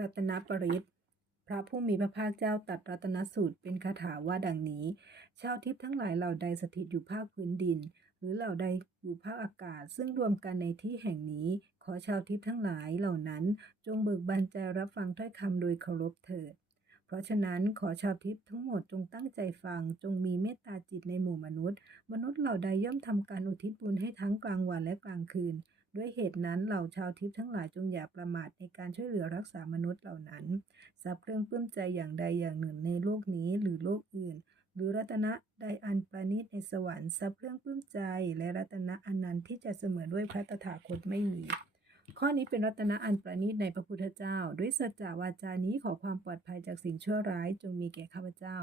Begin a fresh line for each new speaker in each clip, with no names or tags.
รัตนปริตพระผู้มีพระภาคเจ้าตรัสรัตนสูตรเป็นคาถาว่าดังนี้ ชาวทิพย์ทั้งหลายเหล่าใดสถิตอยู่ภาคพื้นดิน หรือเหล่าใดอยู่ภาคอากาศ ซึ่งรวมกันในที่แห่งนี้ ขอชาวทิพย์ทั้งหลายเหล่านั้น จงเบิกบานใจรับฟังถ้อยคำโดยเคารพเถิด เพราะฉะนั้นขอชาวทิพย์ทั้งหมดจงตั้งใจฟัง จงมีเมตตาจิตในหมู่มนุษย์ มนุษย์เหล่าใดย่อมทำการอุทิศบุญให้ทั้งกลางวันและกลางคืน ด้วยเหตุนั้นเหล่าชาวทิพย์ทั้งหลายจงอย่าประมาทในการช่วยเหลือรักษามนุษย์เหล่านั้นทรัพย์เครื่องปลื้มใจอย่างใดอย่างหนึ่งในโลกนี้หรือโลกอื่น หรือรัตนะใดอันประณีตในสวรรค์ทรัพย์เครื่องปลื้มใจ และรัตนะอันนั้นที่จะเสมอด้วยพระตถาคตไม่มี ข้อนี้เป็นรัตนะอันประณีตในพระพุทธเจ้า ด้วยสัจจวาจานี้ขอความปลอดภัยจากสิ่งชั่วร้ายจงมีแก่ข้าพเจ้า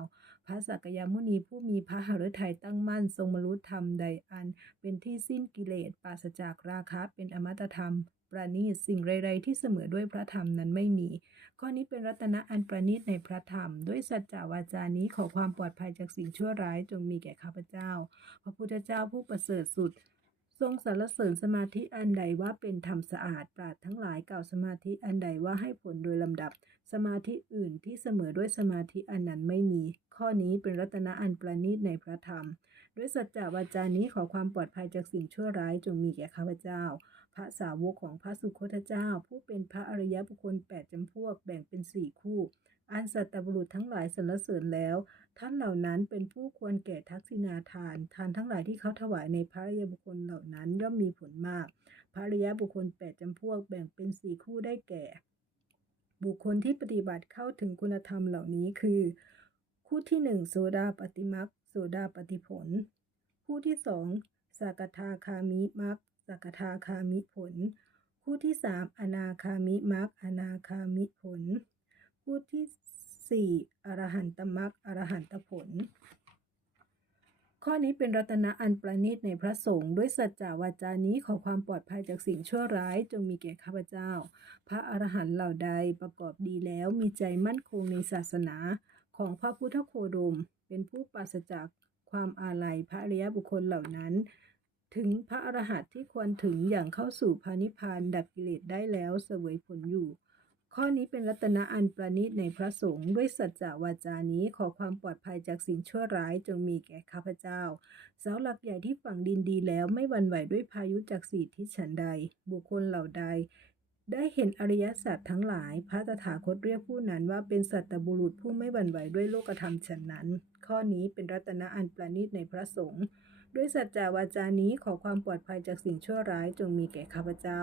พระสักยมุนีผู้มีพระหฤทัยตั้งมั่นทรงบรรลุธรรมใดอัน เป็นที่สิ้นกิเลสปราศจากราคะเป็นอมตะธรรมประณีตสิ่งไรๆที่เสมอด้วยพระธรรมนั้นไม่มี ข้อนี้เป็นรัตนะอันประณีตในพระธรรม ด้วยสัจจวาจานี้ขอความปลอดภัยจากสิ่งชั่วร้ายจงมีแก่ข้าพเจ้า พระพุทธเจ้าผู้ประเสริฐสุด ทรงสรรเสริญสมาธิอันใดว่าเป็นธรรมสะอาด ปราดทั้งหลายกล่าวสมาธิอันใดว่าให้ผลโดยลำดับ สมาธิอื่นที่เสมอด้วยสมาธิอันนั้นไม่มี ข้อนี้เป็นรัตนะอันประณีตในพระธรรม ด้วยสัจจวาจานี้ขอความปลอดภัยจากสิ่งชั่วร้ายจงมีแก่ข้าพเจ้า พระสาวกของพระสุคตเจ้า ผู้เป็นพระอริยบุคคลแปดจำพวกแบ่งเป็นสี่คู่ อันสัตบุรุษทั้งหลายสรรเสริญแล้ว ท่านเหล่านั้นเป็นผู้ควรแก่ทักษิณาทาน ทานทั้งหลายที่เขาถวายในพระริยบุคคลเหล่านั้นย่อมมีผลมาก พระริยบุคคลแปดจำพวกแบ่งเป็นสี่คู่ได้แก่ บุคคลที่ปฏิบัติเข้าถึงคุณธรรมเหล่านี้คือ คู่ที่หนึ่งโสดาปฏิมักโสดาปฏิผล คู่ที่สองสากทาคามิมักสากทาคามิผล คู่ที่สามอนาคามิมักอนาคามิผล สี่อรหันตมักอรหันตผล ข้อนี้เป็นรัตนะอันประณีตในพระสงฆ์ด้วยสัจจาวาจานี้ขอความปลอดภัยจากสิ่งชั่วร้ายจงมีแก่ข้าพเจ้า พระอรหันต์เหล่าใดประกอบดีแล้วมีใจมั่นคงในศาสนาของพระพุทธโคดม เป็นผู้ปราศจากความอาลัยพระอริยบุคคลเหล่านั้น ถึงพระอรหันต์ที่ควรถึงอย่างเข้าสู่พระนิพพานดับกิเลสได้แล้วเสวยผลอยู่ ข้อนี้เป็นรัตนะอันประณีตในพระสงฆ์ด้วยสัจจาวาจานี้ขอความปลอดภัยจากสิ่งชั่วร้ายจงมีแก่ข้าพเจ้า เสาหลักใหญ่ที่ฝังดินดีแล้วไม่หวั่นไหวด้วยพายุจากสี่ทิศฉันใด บุคคลเหล่าใด ได้เห็นอริยสัจทั้งหลาย พระตถาคตเรียกผู้นั้นว่าเป็นสัตตบุรุษผู้ไม่หวั่นไหวด้วยโลกธรรมฉันนั้น ข้อนี้เป็นรัตนะอันประณีตในพระสงฆ์ ด้วยสัจจาวาจานี้ขอความปลอดภัยจากสิ่งชั่วร้ายจงมีแก่ข้าพเจ้า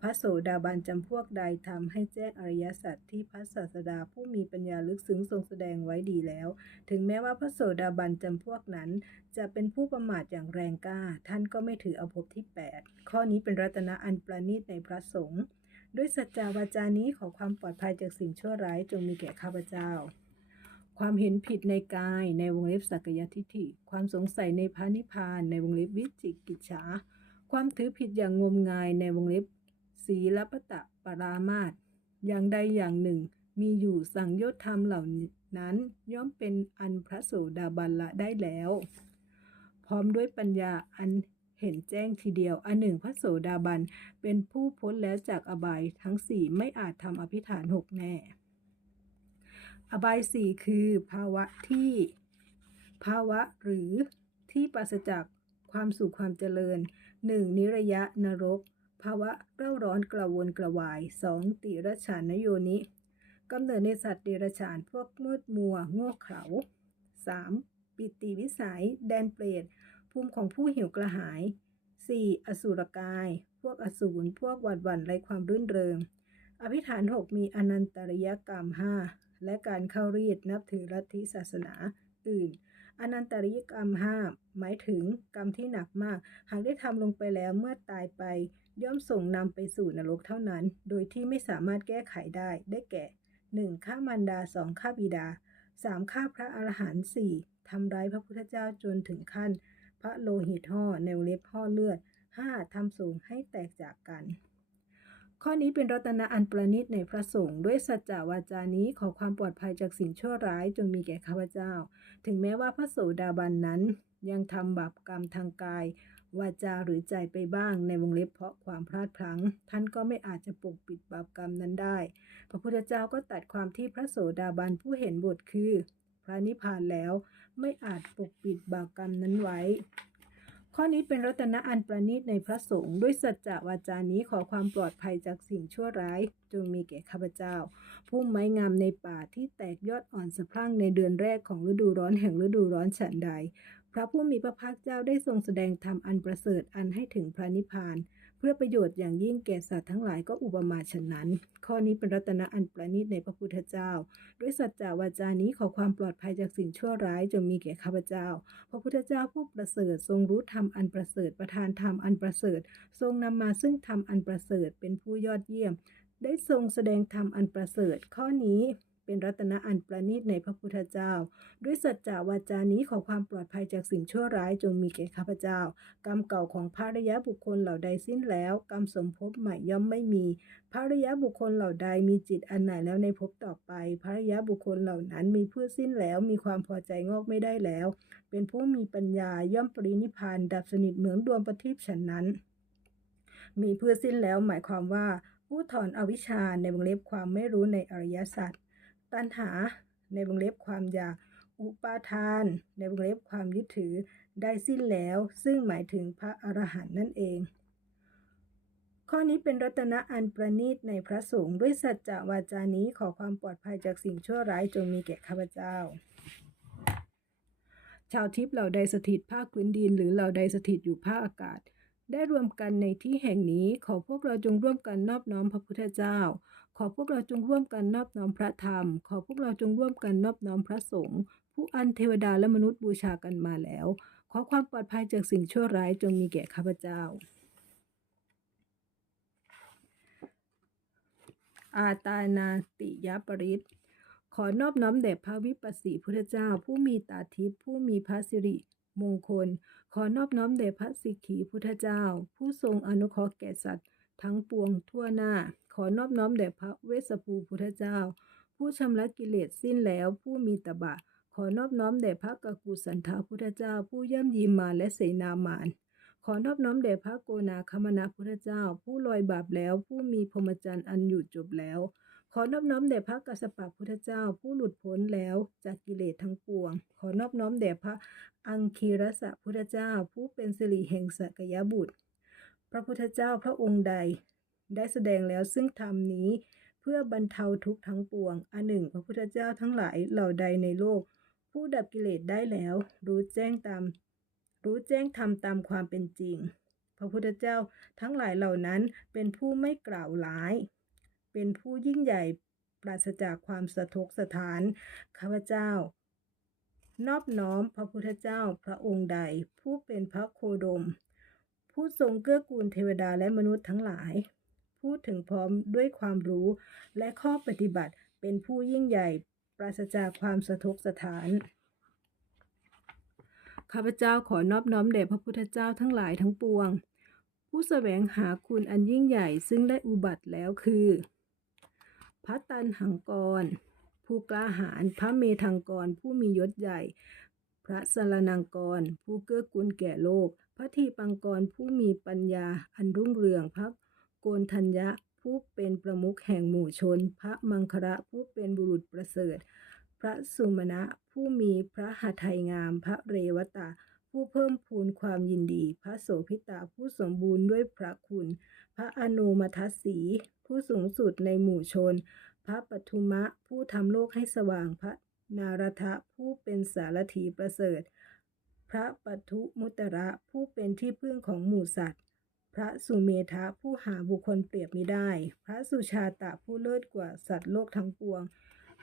พระโสดาบันจำพวกใดทำให้แจ้งอริยสัจที่พระศาสดาผู้มีปัญญาลึกซึ้งทรงแสดงไว้ดีแล้ว ถึงแม้ว่าพระโสดาบันจำพวกนั้น จะเป็นผู้ประมาทอย่างแรงกล้า ท่านก็ไม่ถืออภพที่ 8 ข้อนี้เป็นรัตนะอันประณีตในพระสงฆ์ด้วยสัจจาวาจานี้ขอความปลอดภัยจากสิ่งชั่วร้ายจงมีแก่ข้าพเจ้า ความเห็นผิดในกายในวงเล็บสักยทิฏฐิ ความสงสัยในพระนิพพาน ในวงเล็บวิจิกิจฉา ความถือผิดอย่างงมงายในวงเล็บศีลปตะปรามาตอย่างใดอย่างหนึ่ง มีอยู่สังโยชน์ธรรมเหล่านั้นย่อมเป็นอันพระโสดาบันละได้แล้ว พร้อมด้วยปัญญาอันเห็นแจ้งทีเดียว อันหนึ่งพระโสดาบันเป็นผู้พ้นแล้วจากอบายทั้งสี่ไม่อาจทำอภิฐานหกแน่ อบายสี่คือภาวะที่ ภาวะหรือที่ปราศจากความสุขความเจริญ 1. นิระยะนรก ภาวะเร่าร้อนกระวนกระวาย 2. ติรฉานนโยนิกำเนิดในสัตว์เดรัจฉานพวกมืดมัวโง่เขลา 3. ปิติวิสัย แดนเปรตภูมิของผู้หิวกระหาย 4. อสุรกาย พวกอสูรพวกหวัดหวั่นไรความรื่นเริง อภิฐาน 6 มีอนันตริยกรรม 5 และการเข้ารีดนับถือลัทธิศาสนาอื่น อนันตริยกรรม5หมายถึงกรรมที่หนักมาก หากได้ทำลงไปแล้วเมื่อตายไป ย่อมส่งนำไปสู่นรกเท่านั้น โดยที่ไม่สามารถแก้ไขได้ ได้แก่ 1. ฆ่ามารดา 2. ฆ่าบิดา 3. ฆ่าพระอรหันต์ 4. ทำร้ายพระพุทธเจ้าจนถึงขั้น พระโลหิตห่อในวเล็บห่อเลือด 5. ทำสูงให้แตกจากกัน ข้อนี้เป็นรัตนะอันประณีตในพระสงฆ์ด้วยสัจจาวาจานี้ขอความปลอดภัยจากสิ่งชั่วร้ายจงมีแก่ข้าพเจ้า ถึงแม้ว่าพระโสดาบันนั้น ยังทำบาปกรรมทางกาย วาจาหรือใจไปบ้างในวงเล็บเพราะความพลาดพลั้ง ท่านก็ไม่อาจจะปกปิดบาปกรรมนั้นได้ พระพุทธเจ้าก็ตัดความที่พระโสดาบันผู้เห็นบทคือ พระนิพพานแล้วไม่อาจปกปิดบาปกรรมนั้นไว้ ข้อนี้เป็นรัตนะอันประณีตในพระสงฆ์ด้วยสัจจะวาจานี้ขอความปลอดภัยจากสิ่งชั่วร้าย จงมีแก่ข้าพเจ้าผู้ไม้งามในป่าที่แตกยอดอ่อนสะพรั่งในเดือนแรกของฤดูร้อนแห่งฤดูร้อนฉันใด พระผู้มีพระภาคเจ้าได้ทรงแสดงธรรมอันประเสริฐอันให้ถึงพระนิพพาน เพื่อประโยชน์อย่างยิ่งแก่สัตว์ทั้งหลายก็อุปมาฉะนั้น ข้อนี้เป็นรัตนะอันประณีตในพระพุทธเจ้า ด้วยสัจจะวาจานี้ขอความปลอดภัยจากสิ่งชั่วร้ายจงมีแก่ข้าพเจ้า พระพุทธเจ้าผู้ประเสริฐทรงรู้ธรรมอันประเสริฐประทานธรรมอันประเสริฐ ทรงนำมาซึ่งธรรมอันประเสริฐเป็นผู้ยอดเยี่ยม ได้ทรงแสดงธรรมอันประเสริฐ ข้อนี้ เป็นรัตนะอันประณีตในพระพุทธเจ้า ด้วยสัจจะวาจานี้ขอความปลอดภัยจากสิ่งชั่วร้ายจงมีแก่ข้าพเจ้า กรรมเก่าของภริยะบุคคลเหล่าใดสิ้นแล้ว กรรมสมภพใหม่ย่อมไม่มีภริยะบุคคลเหล่าใดมีจิตอันไหนแล้วในภพต่อไปภริยะบุคคลเหล่านั้นมีเพื่อสิ้นแล้วมีความพอใจงอกไม่ได้แล้ว เป็นผู้มีปัญญาย่อมปรินิพพานดับสนิทเหมือนดวงประทีปฉันนั้น มีเพื่อสิ้นแล้วหมายความว่าผู้ถอนอวิชชาในวงเล็บความไม่รู้ในอริยสัจ ตัณหาในวงเล็บความอยากอุปาทาน ในวงเล็บความยึดถือได้สิ้นแล้ว ซึ่งหมายถึงพระอรหันต์นั่นเอง ข้อนี้เป็นรัตนะอันประณีตในพระสงฆ์ด้วยสัจจะวาจานี้ขอความปลอดภัยจากสิ่งชั่วร้ายจงมีแก่ข้าพเจ้า ชาวทิพย์เหล่าใดสถิตภาคพื้นดินหรือเหล่าใดสถิตอยู่ภาคอากาศ ได้รวมกันในที่แห่งนี้ ขอพวกเราจงร่วมกันนอบน้อมพระพุทธเจ้า ขอพวกเราจงร่วมกันนอบน้อมพระธรรม ขอพวกเราจงร่วมกันนอบน้อมพระสงฆ์ผู้อันเทวดาและมนุษย์บูชากันมาแล้ว ขอความปลอดภัยจากสิ่งชั่วร้ายจงมีแก่ข้าพเจ้า อาตานาติยปริตขอนอบน้อมแด่พระวิปัสสีพุทธเจ้า ผู้มีตาทิพย์ผู้มีพระสิริ มงคล ขอนอบน้อมแด่พระสิกขีพุทธเจ้า ผู้ทรงอนุเคราะห์แก่สัตว์ทั้งปวงทั่วหน้า ขอนอบน้อมแด่พระเวสสภูพุทธเจ้า ผู้ชำระกิเลสสิ้นแล้วผู้มีตบะ ขอนอบน้อมแด่พระกกุสันทาพุทธเจ้า ผู้ย่ำยีมารและเสนามานขอนอบน้อมแด่พระโกนาคมณพุทธเจ้า ผู้ลอยบาปแล้วผู้มีพรหมจรรย์อันอยู่จบแล้ว ขอนอบน้อมแด่พระกัสสปะพุทธเจ้าผู้หลุดพ้นแล้วจากกิเลสทั้งปวง ขอนอบน้อมแด่พระอังคีรสะพุทธเจ้าผู้เป็นสิริแห่งสักยบุตร พระพุทธเจ้าพระองค์ใด ได้แสดงแล้วซึ่งธรรมนี้เพื่อบรรเทาทุกข์ทั้งปวง อันหนึ่ง พระพุทธเจ้าทั้งหลายเหล่าใดในโลก ผู้ดับกิเลสได้แล้ว รู้แจ้งตาม รู้แจ้งธรรมตามความเป็นจริง พระพุทธเจ้าทั้งหลายเหล่านั้นเป็นผู้ไม่กล่าวร้าย เป็นผู้ยิ่งใหญ่ปราศจากความสะทกสถาน ข้าพเจ้า นอบน้อมพระพุทธเจ้าพระองค์ใด ผู้เป็นพระโคดม ผู้ทรงเกื้อกูลเทวดาและมนุษย์ทั้งหลายพูดถึงพร้อมด้วยความรู้และข้อปฏิบัติเป็นผู้ยิ่งใหญ่ปราศจากความสะทกสถานข้าพเจ้าขอนอบน้อมแด่พระพุทธเจ้าทั้งหลายทั้งปวง ผู้แสวงหาคุณอันยิ่งใหญ่ซึ่งได้อุบัติแล้วคือ พระตันหังกร ผู้กล้าหาญพระเมธังกร ผู้มียศใหญ่ พระสรนังกร ผู้เกื้อกูลแก่โลก พระทีปังกร ผู้มีปัญญาอันรุ่งเรืองพระโกนทัญญะ ผู้เป็นประมุขแห่งหมู่ชน พระมังคระผู้เป็นบุรุษประเสริฐ พระสุมาณะผู้มีพระหทัยงาม พระเรวตะผู้เพิ่มพูนความยินดี พระโสพิตาผู้สมบูรณ์ด้วยพระคุณ ระอนุมัทัสสี ผู้สูงสุดในหมู่ชน พระปทุมะ ผู้ทำโลกให้สว่าง พระนารทะผู้เป็นสารถีประเสริฐ พระปทุมุตระผู้เป็นที่พึ่งของหมู่สัตว์ พระสุเมธะผู้หาบุคคลเปรียบมิได้ พระสุชาตะผู้เลิศกว่าสัตว์โลกทั้งปวง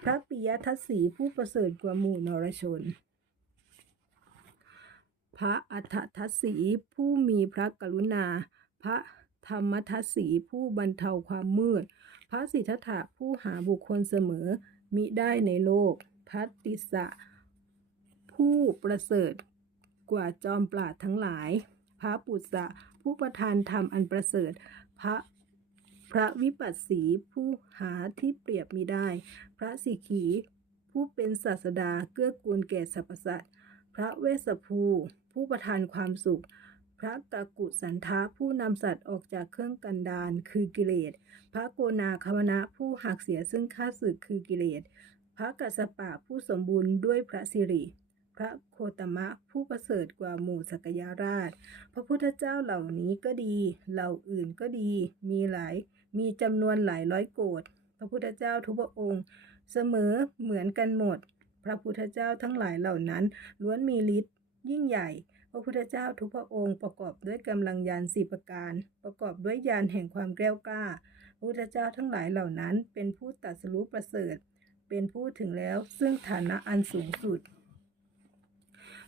พระปิยทัสสีผู้ประเสริฐกว่าหมู่นรชนพระอัฏฐทัสสีผู้มีพระกรุณา พระ ธรรมทัสสีผู้บรรเทาความมืด พระสิทธัตถะผู้หาบุคคลเสมอ มิได้ในโลกพระติสะ ผู้ประเสริฐกว่าจอมปราดทั้งหลาย พระปุตสะผู้ประทานธรรมอันประเสริฐ พระพระวิปัสสีผู้หาที่เปรียบมิได้ พระสิขี ผู้เป็นศาสดาเกื้อกูลแก่สรรพสัตว์ พระเวสภู ผู้ประทานความสุข พระกกุสันทะผู้นำสัตว์ออกจากเครื่องกันดานคือกิเลส พระโกนาคาวนะผู้หักเสียซึ่งข้าศึกคือกิเลส พระกัสปะผู้สมบูรณ์ด้วยพระสิริ พระโคตมะผู้ประเสริฐกว่าหมู่สักยาราช พระพุทธเจ้าเหล่านี้ก็ดี เหล่าอื่นก็ดี มีหลาย มีจำนวนหลายร้อยโกฏพระพุทธเจ้าทุกพระองค์ เสมอเหมือนกันหมด พระพุทธเจ้าทั้งหลายเหล่านั้นล้วนมีฤทธิ์ยิ่งใหญ่ พระพุทธเจ้าทุกพระองค์ประกอบด้วยกำลังยานสี่ประการ ประกอบด้วยยานแห่งความแกล้วกล้า พระพุทธเจ้าทั้งหลายเหล่านั้น เป็นผู้ตรัสรู้ประเสริฐ เป็นผู้ถึงแล้วซึ่งฐานะอันสูงสุด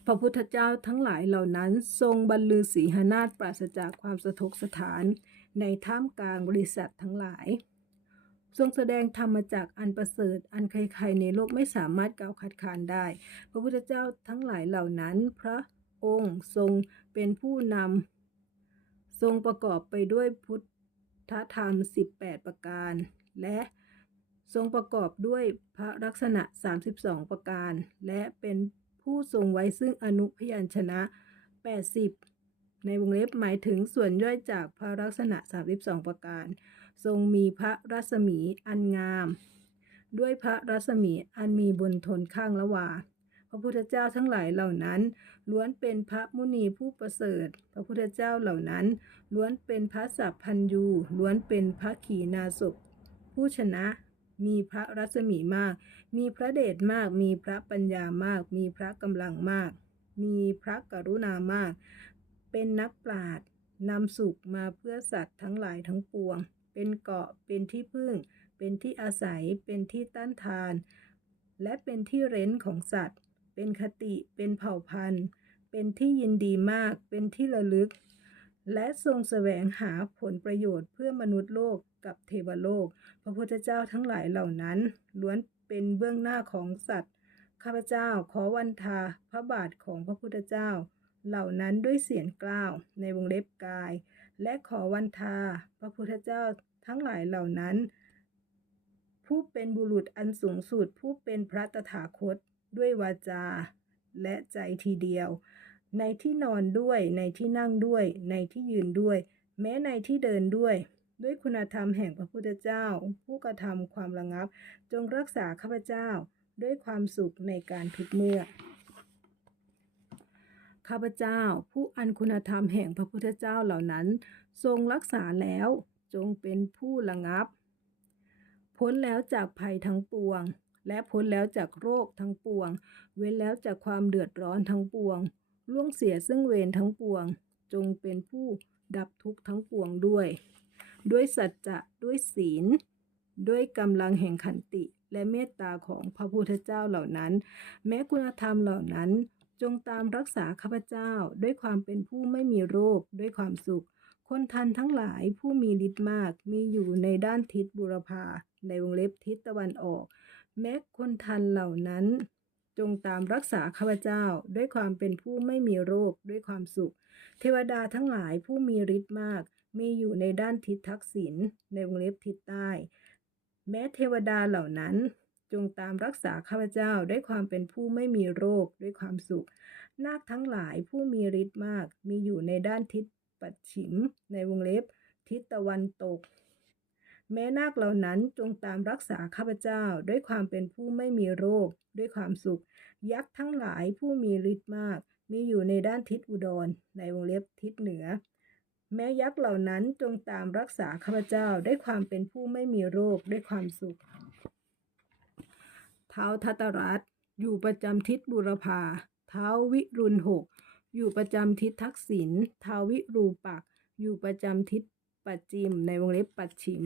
พระพุทธเจ้าทั้งหลายเหล่านั้น ทรงบรรลือสีหนาฏปราศจากความสะทกสถาน ในท่ามกลางบริษัททั้งหลายทรงแสดงธรรมจากอันประเสริฐ อันใครๆในโลกไม่สามารถกล่าวคัดค้านได้ พระพุทธเจ้าทั้งหลายเหล่านั้น พระ องค์ทรงเป็นผู้นำทรงประกอบไปด้วยพุทธธรรม 18 ประการ และทรงประกอบด้วยพระลักษณะ 32 ประการ และเป็นผู้ทรงไว้ซึ่งอนุพยัญชนะ 80 ในวงเล็บหมายถึงส่วนย่อยจากพระลักษณะ 32 ประการ ทรงมีพระรัศมีอันงาม ด้วยพระรัศมีอันมีบนทนข้างละวา พระพุทธเจ้าทั้งหลายเหล่านั้นล้วนเป็นพระมุนีผู้ประเสริฐ พระพุทธเจ้าเหล่านั้นล้วนเป็นพระสัพพัญยูล้วนเป็นพระขีณาสพผู้ชนะมีพระรัศมีมาก มีพระเดชมาก มีพระปัญญามาก มีพระกำลังมาก มีพระกรุณามาก เป็นนักปราชญ์นำสุขมาเพื่อสัตว์ทั้งหลายทั้งปวง เป็นเกาะ เป็นที่พึ่ง เป็นที่อาศัย เป็นที่ต้านทาน และเป็นที่เร้นของสัตว์ เป็นคติ เป็นเผ่าพันธุ์ เป็นที่ยินดีมาก เป็นที่ระลึก และทรงแสวงหาผลประโยชน์เพื่อมนุษย์โลกกับเทวโลก พระพุทธเจ้าทั้งหลายเหล่านั้น ล้วนเป็นเบื้องหน้าของสัตว์ ข้าพเจ้าขอวันทาพระบาทของพระพุทธเจ้า เหล่านั้นด้วยเสียงกล้าวในวงเล็บกาย และขอวันทาพระพุทธเจ้าทั้งหลายเหล่านั้นผู้เป็นบุรุษอันสูงสุดผู้เป็นพระตถาคต ด้วยวาจา และใจทีเดียว ในที่นอนด้วย ในที่นั่งด้วย ในที่ยืนด้วย แม้ในที่เดินด้วย ด้วยคุณธรรมแห่งพระพุทธเจ้า ผู้กระทำความระงับ จงรักษาข้าพเจ้า ด้วยความสุขในการทุกเมื่อข้าพเจ้า ผู้อันคุณธรรมแห่งพระพุทธเจ้าเหล่านั้น ทรงรักษาแล้วจงเป็นผู้ระงับ พ้นแล้วจากภัยทั้งปวง และพ้นแล้วจากโรคทั้งปวง เว้นแล้วจากความเดือดร้อนทั้งปวง ล่วงเสียซึ่งเวรทั้งปวง จงเป็นผู้ดับทุกข์ทั้งปวงด้วย ด้วยสัจจะด้วยศีล ด้วยกำลังแห่งขันติ และเมตตาของพระพุทธเจ้าเหล่านั้น แม้คุณธรรมเหล่านั้นจงตามรักษาข้าพเจ้าด้วยความเป็นผู้ไม่มีโรคด้วยความสุข คนทันทั้งหลายผู้มีฤทธิ์มากมีอยู่ในด้านทิศบุรพาในวงเล็บทิศตะวันออก แม้คนทันเหล่านั้น จงตามรักษาข้าพเจ้าด้วยความเป็นผู้ไม่มีโรคด้วยความสุข เทวดาทั้งหลายผู้มีฤทธิ์มาก มีอยู่ในด้านทิศทักษิณในวงเล็บทิศใต้ แม้เทวดาเหล่านั้นจงตามรักษาข้าพเจ้าด้วยความเป็นผู้ไม่มีโรคด้วยความสุข นาคทั้งหลายผู้มีฤทธิ์มาก มีอยู่ในด้านทิศปัจฉิมในวงเล็บ ทิศตะวันตก แม้นาคเหล่านั้นจงตามรักษาข้าพเจ้าด้วยความเป็นผู้ไม่มีโรค ด้วยความสุข ยักษ์ทั้งหลายผู้มีฤทธิ์มาก มีอยู่ในด้านทิศอุดร ในวงเล็บทิศเหนือ แม้ยักษ์เหล่านั้นจงตามรักษาข้าพเจ้าด้วยความเป็นผู้ไม่มีโรคด้วยความสุข เท้าทัตรัตอยู่ประจำทิศบุรพาเท้าวิรุณหกอยู่ประจำทิศทักษิณเท้าวิรูปักษ์อยู่ประจำทิศ ปัจจิมในวงเล็บปัจฉิม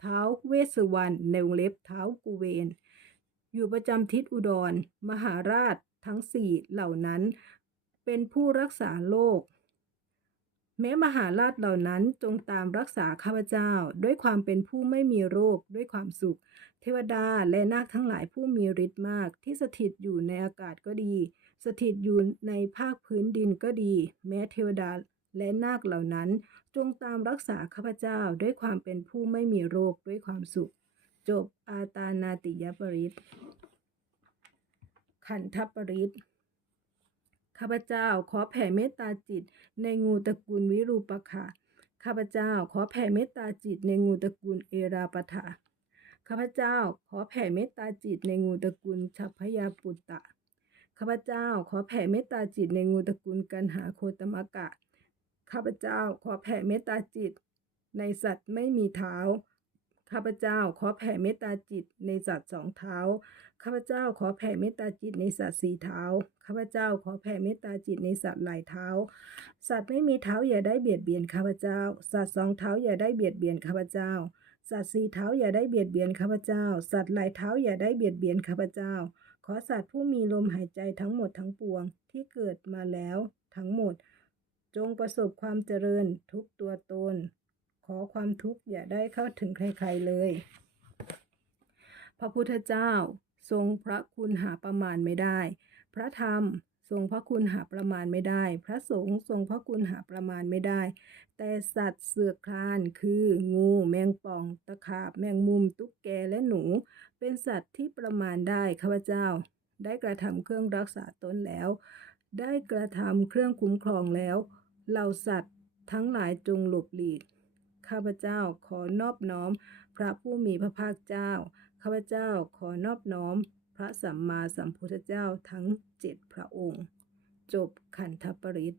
เท้าเวสวรรณในวงเล็บเท้ากุเวน อยู่ประจำทิศอุดร มหาราชทั้งสี่เหล่านั้น เป็นผู้รักษาโลก แม้มหาราชเหล่านั้นจงตามรักษาข้าพเจ้า ด้วยความเป็นผู้ไม่มีโรคด้วยความสุข เทวดาและนาคทั้งหลายผู้มีฤทธิ์มากที่สถิตอยู่ในอากาศก็ดี สถิตอยู่ในภาคพื้นดินก็ดี แม้เทวดา และนาคเหล่านั้นจงตามรักษาข้าพเจ้าด้วยความเป็นผู้ไม่มีโรคด้วยความสุข จบอาตานาติยปริตขันธปริตข้าพเจ้าขอแผ่เมตตาจิตในงูตระกูลวิรูปคะข้าพเจ้าขอแผ่เมตตาจิตในงูตระกูลเอราปถาข้าพเจ้าขอแผ่เมตตาจิตในงูตระกูลชัพพยาปุตตะข้าพเจ้าขอแผ่เมตตาจิตในงูตระกูลกันหาโคตมกะ ข้าพเจ้าขอแผ่เมตตาจิต ในสัตว์ไม่มีเท้า ข้าพเจ้าขอแผ่เมตตาจิตในสัตว์สองเท้า ข้าพเจ้าขอแผ่เมตตาจิตในสัตว์สี่เท้า ข้าพเจ้าขอแผ่เมตตาจิตในสัตว์หลายเท้า สัตว์ไม่มีเท้าอย่าได้เบียดเบียนข้าพเจ้า สัตว์สองเท้าอย่าได้เบียดเบียนข้าพเจ้า สัตว์สี่เท้าอย่าได้เบียดเบียนข้าพเจ้า สัตว์หลายเท้าอย่าได้เบียดเบียนข้าพเจ้า ขอสัตว์ผู้มีลมหายใจทั้งหมดทั้งปวงที่เกิดมาแล้วทั้งหมด จงประสบความเจริญทุกตัวตน ขอความทุกข์อย่าได้เข้าถึงใครๆเลย พระพุทธเจ้าทรงพระคุณหาประมาณไม่ได้ พระธรรมทรงพระคุณหาประมาณไม่ได้ พระสงฆ์ทรงพระคุณหาประมาณไม่ได้ แต่สัตว์เสือคลานคืองูแมงป่อง ตะขาบ แมงมุม ตุ๊กแกและหนู เป็นสัตว์ที่ประมาณได้ข้าพเจ้า ได้กระทำเครื่องรักษาตนแล้ว ได้กระทำเครื่องคุ้มครองแล้ว เหล่าสัตว์ทั้งหลายจงหลบหลีก ข้าพเจ้าขอนอบน้อม พระผู้มีพระภาคเจ้า ข้าพเจ้าขอนอบน้อม พระสัมมาสัมพุทธเจ้าทั้งเจ็ดพระองค์ จบขันธปริศ